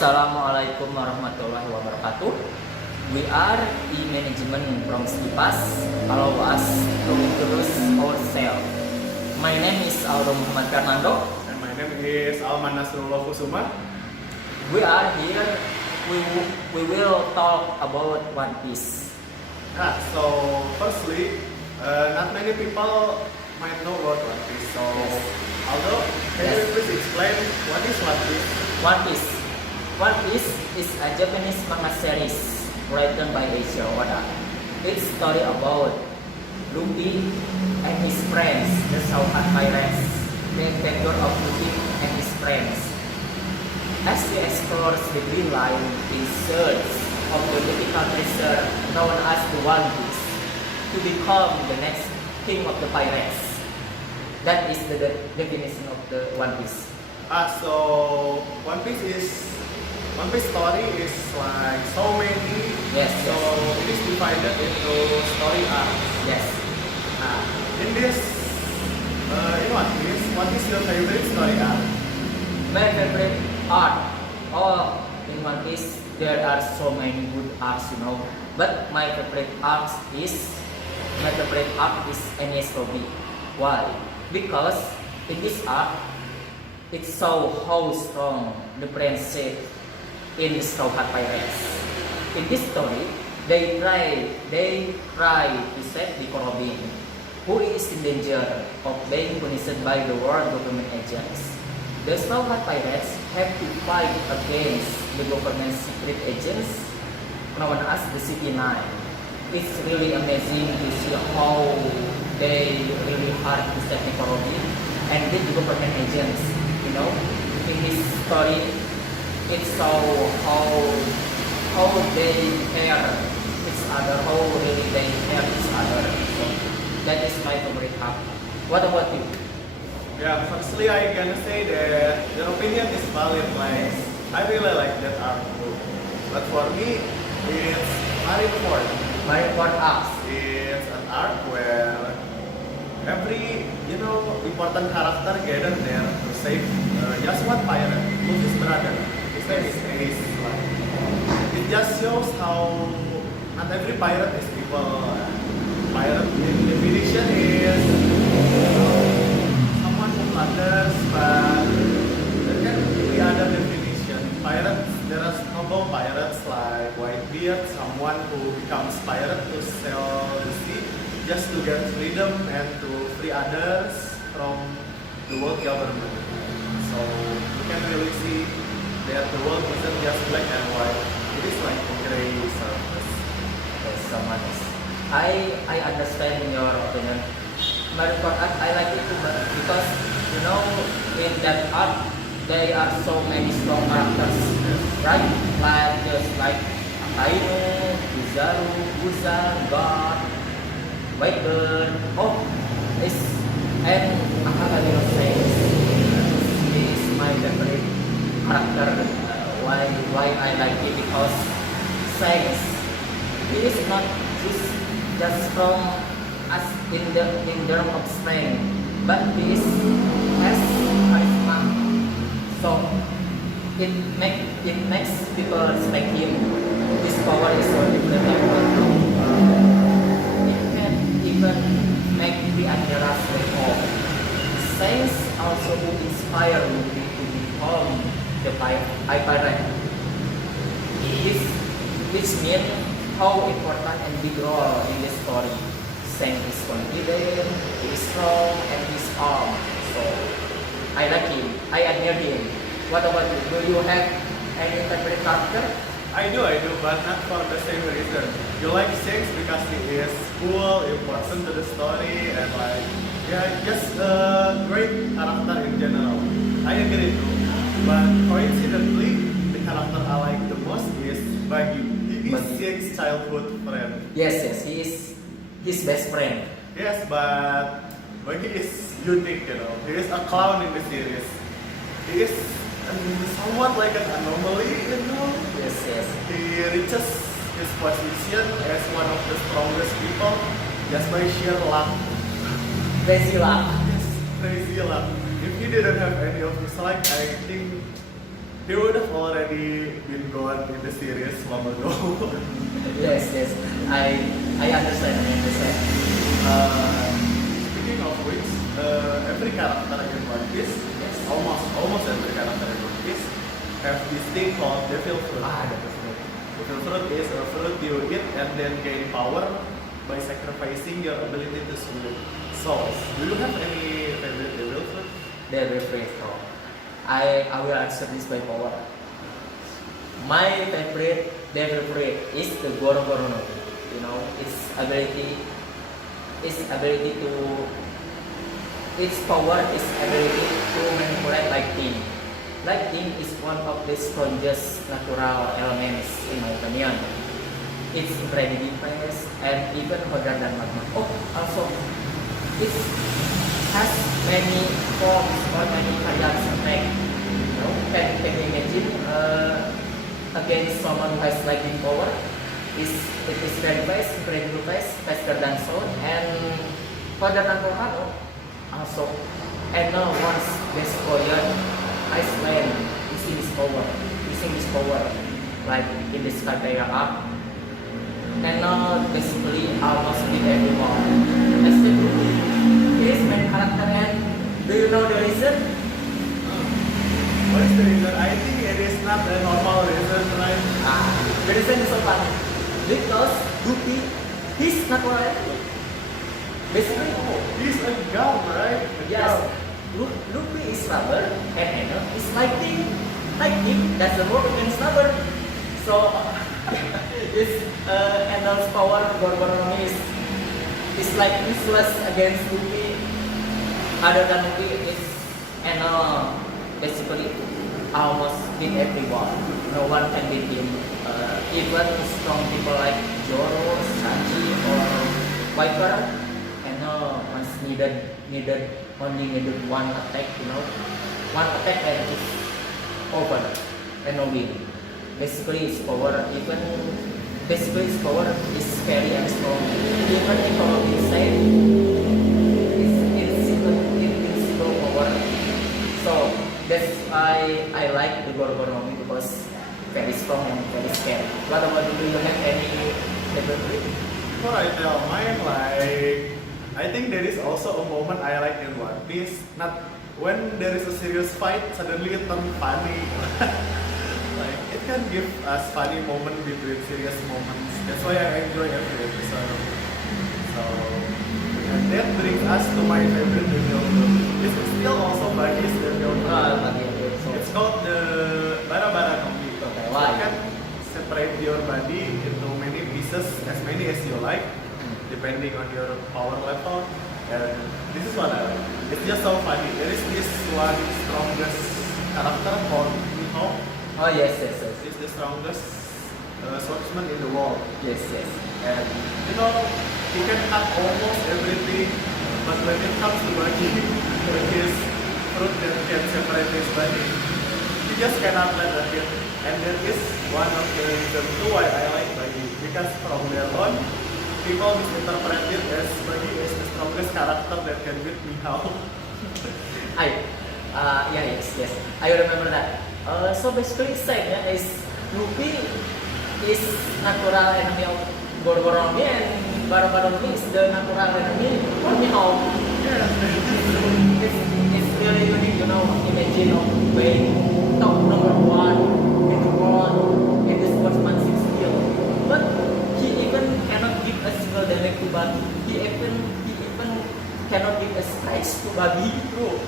Assalamualaikum warahmatullahi wabarakatuh. We are the management from Stipas. Allow us to introduce ourselves. My name is Aldo Muhammad Fernando. And my name is Alman Nasrullah Kusuma. We are here. We will talk about One Piece. So firstly, not many people might know about One Piece. So Aldo, can you please explain what is One Piece? One Piece. One Piece is a Japanese manga series written by Eiichiro Oda. It's story about Luffy and his friends, the Southern Pirates, the adventure of Luffy and his friends. As he explores the Green Line in search of the mythical treasure known as the One Piece, to become the next king of the pirates. That is the definition of the One Piece. So One Piece story is like so many. Yes. So it is divided into story arcs. Yes. In One Piece, what is your favorite story arc? My favorite art. Oh, in One Piece there are so many good arcs, But my favorite arc is Enies Lobby. Why? Because in this arc, it shows how strong the friendship in the Straw Hat Pirates. In this story, they try to save the Robin, who is in danger of being punished by the world government agents. The Straw Hat Pirates have to fight against the government secret agents known as the CP9. It's really amazing to see how they really hard to save the Robin and the government agents. In this story, it shows how they care each other, how really they care each other. So that is my favorite arc. What about you? Yeah, firstly I gonna say that your opinion is valid. Like I really like that arc too. But for me, it's Marineford. Marineford arcs. It's an arc where every important character gathered there to save just one pirate, Luffy's brother. His name is Ace. It just shows how not every pirate is equal. Pirate in definition is someone who plunders, but there can be other definition. Pirates, there are noble pirates like Whitebeard, someone who becomes pirate to sail the sea just to get freedom and to free others from the world government. So you can really see that the world isn't just black and white. It is like a gray surface. Yes, so much. I understand your opinion. Marineford arc, I like it too because in that arc there are so many strong characters, right? Like Akainu, Kizaru, Uza, God, Whitebird, and Akagami Saints. He is my favorite character. Why I like it? Because Saints, he is not just from us in terms of strength, but he has charisma. So it makes people respect him. His power is so different. It can even make the admirers wake up. Saints also inspire me to become the pirate. Which means how important and big role in this story. Saint is confident, he is strong, and he is calm. So I like him. I admire him. What about you? Do you have any favorite character? I do, but not for the same reason. You like Shanks because he is cool, important to the story, and just a great character in general. I agree too. But coincidentally, the character I like the most is Buggy. He is Shanks' childhood friend. Yes, he is his best friend. Yes, but Buggy is unique, He is a clown in the series. He is somewhat like an anomaly, Yes. He reaches his position as one of the strongest people just by sheer luck. Crazy luck. Yes, crazy luck. If he didn't have any of his luck, I think he would have already been gone in the series long ago. Yes, yes. I understand. I understand. Speaking of which, every character in One Piece, Yes. almost every character in One Piece, have this thing called Devil Fruit. Definitely. Devil Fruit is a fruit you eat and then gain power by sacrificing your ability to swim. So, do you have any favorite Devil Fruit? They're very brave. I will answer this by power. My favorite devil fruit is the Goro Goro no Mi. You know, its ability to its power is ability to manipulate lightning. Lightning is one of the strongest natural elements in my opinion. It's incredibly fast and even harder than magma. Oh, also it has many forms or many variants attack. You know, can you imagine against someone who has lightning power? It is very fast, incredibly fast, faster than sound, and harder than volcano. Also, and once destroyed, Iceland using this power, like in the Skypiea arc, and basically almost beat everyone. Except his main character, and do you know the reason? What is the reason? I think it is not a normal reason, right? The reason is so funny because Luffy, he's natural enemy. Basically, He's a god, right? A yes, god. Luffy is rubber and Enel is lightning. Lightning doesn't work against rubber. So, it's Enel's power, Gorgoronomi is like useless against Luffy. Other than Luffy, is Enel basically almost beat everyone. No one can beat him. Even strong people like Zoro, Sanji, or Viper, Enel once only needed one attack, you know, one attack and it's over, and no win. Basically, its power is scary and strong. Even if all inside, it's invincible power. So that's why I like the Gorgoronomi because very strong and very scary. What about you? Do you have any favorite? Before I tell mine, like, I think there is also a moment I like in One Piece. Not when there is a serious fight, suddenly it turns funny. Like, it can give us funny moment between serious moments. That's why I enjoy every episode. So, and that brings us to my favorite Devil Fruit. This is still also Bagi's Devil Fruit. It's called the Bara Bara no Mi. Okay, You why? can separate your body into many pieces, as many as you like, depending on your power level. And this is what I like. It's just so funny. There is this one strongest character called Mihawk. Oh yes, yes, yes, He's the strongest swordsman in the world. yes, yes. And you know, he can cut almost everything, but when it comes to Bagi, with his fruit that can separate his body, he just cannot let that hit. And that is one of the reasons too why I like Bagi, because from there on, people misinterpret it as Bagi is the strongest character that can beat Mihawk. Yes, yes. I remember that. So basically, same yeah, is Luffy is natural enemy of Gorgoronomi and Barbaronomi is the natural enemy of Mihawk. It's really unique, you know. Imagine of being top number one in the world in this sportsmanship skill, but he even cannot give a single damage to Bagi. He even cannot give a scratch to Bagi, bro.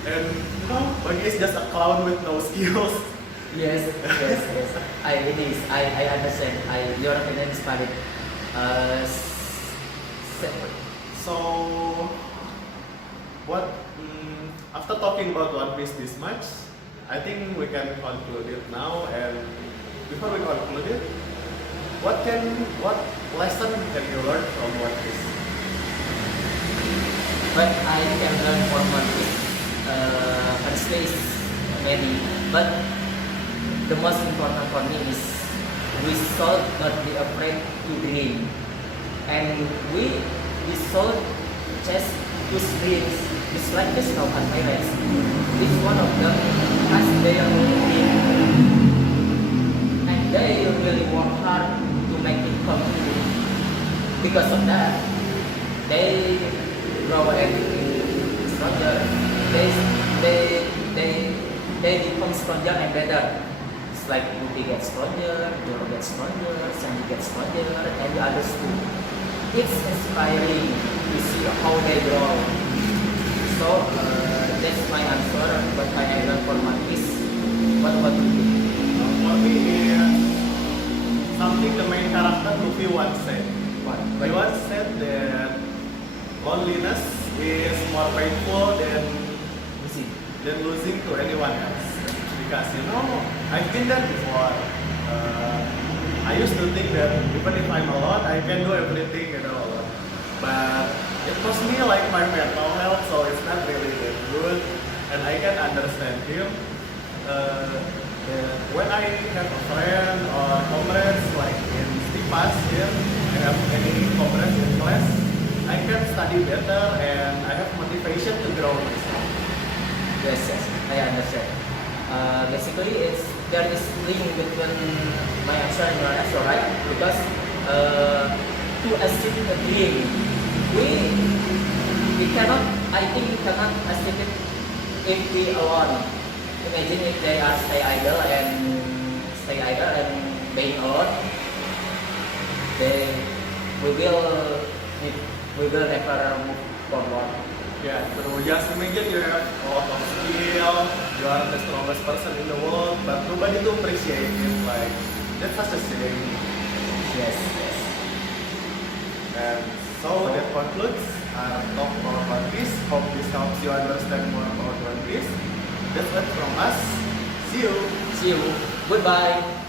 And you know, Bagi is just a clown with no skills. Yes, yes, yes. It is. I understand. Your opinion is valid. So, what? After talking about One Piece this much, I think we can conclude it now. And before we conclude it, what lesson can you learn from One Piece? But I can learn from One Piece. Honestly, is many. But the most important for me is we should not be afraid to dream, and we should just push dreams. Just like the Snow Pirates. It's one of them as their dream because of that, they grow and stronger. They they they they become stronger and better. It's like Ruby gets stronger, Joro gets stronger, Sandy gets stronger, and the others too. It's inspiring to see how they grow. So that's my answer. What I learned from One Piece. What about you? For me is something the main character Luffy once said. What? He once said that loneliness is more painful Listen. than losing to anyone else. Because I've been there before. I used to think that even if I'm alone, I can do everything alone. But it cost me like my mental health, so it's not really that good. And I can understand him. That when I have a friend or comrades like in Stipas here, I have any comrades in class, I can study better and I have motivation to grow myself. Yes, yes, I understand. Basically, there is link between my answer and your answer, right? Because to achieve a dream, we cannot. I think we cannot achieve it if we alone. Imagine if they are stay idle and being alone, they we will never move forward. Yeah, so just imagine you have a lot of skill, you are the strongest person in the world, but nobody to appreciate it. Like, that's such a shame. Yes, yes. And so that concludes our talk about One Piece. Hope this helps you understand more about One Piece. That's it from us. See you. See you. Goodbye.